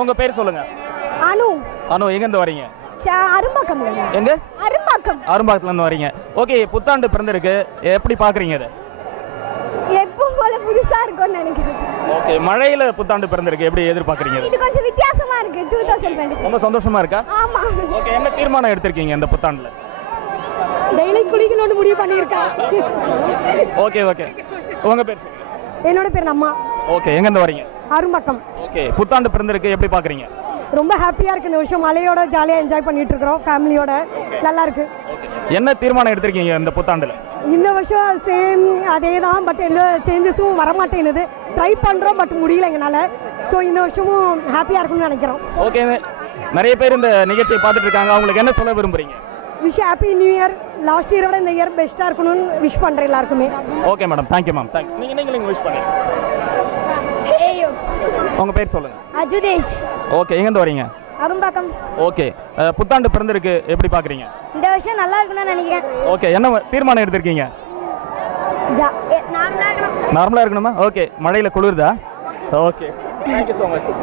உங்க பேர் சொல்லுங்க. அனு. அனு, எங்கேருந்து வரீங்க? அரும்பாக்கம். எங்க? அரும்பாக்கம். அரும்பாக்கத்துலேருந்து வரீங்க. ஓகே, புத்தாண்டு பிறந்திருக்கு, எப்படி பார்க்குறீங்க அதை? எப்பவும் போல புதுசா இருக்கும்னு நினைக்கிறேன். ஓகே, மழையில் புத்தாண்டு பிறந்திருக்கு, எப்படி எதிர்பார்க்குறீங்க? இது கொஞ்சம் வித்தியாசமா இருக்கு. 2026 ரொம்ப சந்தோஷமா இருக்கா? ஆமா. ஓகே, என்ன தீர்மானம் எடுத்திருக்கீங்க இந்த புத்தாண்டில்? டெய்லி குளிக்கணும்னு முடிவு பண்ணியிருக்கா. ஓகே ஓகே, உங்கள் பேர் சொல்லுங்க. என்னோட பேர் அம்மா. ஓகே, எங்கேருந்து வரீங்க? அரும்பாக்கம். ஓகே, புத்தாண்டு பிறந்திருக்கு, எப்படி பார்க்குறீங்க? ரொம்ப ஹாப்பியாக இருக்குது. இந்த வருஷம் மலையோட ஜாலியாக என்ஜாய் பண்ணிட்டு இருக்கிறோம் ஃபேமிலியோட. நல்லா இருக்கு. என்ன தீர்மானம் எடுத்திருக்கீங்க இந்த புத்தாண்டில்? இந்த வருஷம் சேம் அதே தான், பட் எந்த சேஞ்சஸும் வரமாட்டேங்குது. ட்ரை பண்ணுறோம், பட் முடியல எங்களால். ஸோ இந்த வருஷமும் ஹாப்பியாக இருக்கும்னு நினைக்கிறோம். ஓகே, நிறைய பேர் இந்த நிகழ்ச்சியை பார்த்துட்டு இருக்காங்க, அவங்களுக்கு என்ன சொல்ல விரும்புறீங்க? Wish happy new year. Last இயரோட இந்த இயர் பெஸ்ட்டாக இருக்கணும்னு விஷ் பண்ணுறேன் எல்லாருக்குமே. Okay madam, thank you ma'am. நீங்கள் விஷ் பண்ணுங்க. உங்கள் பேர் சொல்லுங்கள். அஜுதேஷ். ஓகே, எங்கேருந்து வரீங்க? அரும்பாக்கம். ஓகே, புத்தாண்டு பிறந்திருக்கு, எப்படி பார்க்குறீங்க? இந்த வருஷம் நல்லா இருக்குன்னு நினைக்கிறேன். ஓகே, என்ன தீர்மானம் எடுத்திருக்கீங்க? நார்மலாக இருக்கணுமா? ஓகே, மழையில் குளிருதா? Okay, thank you so much.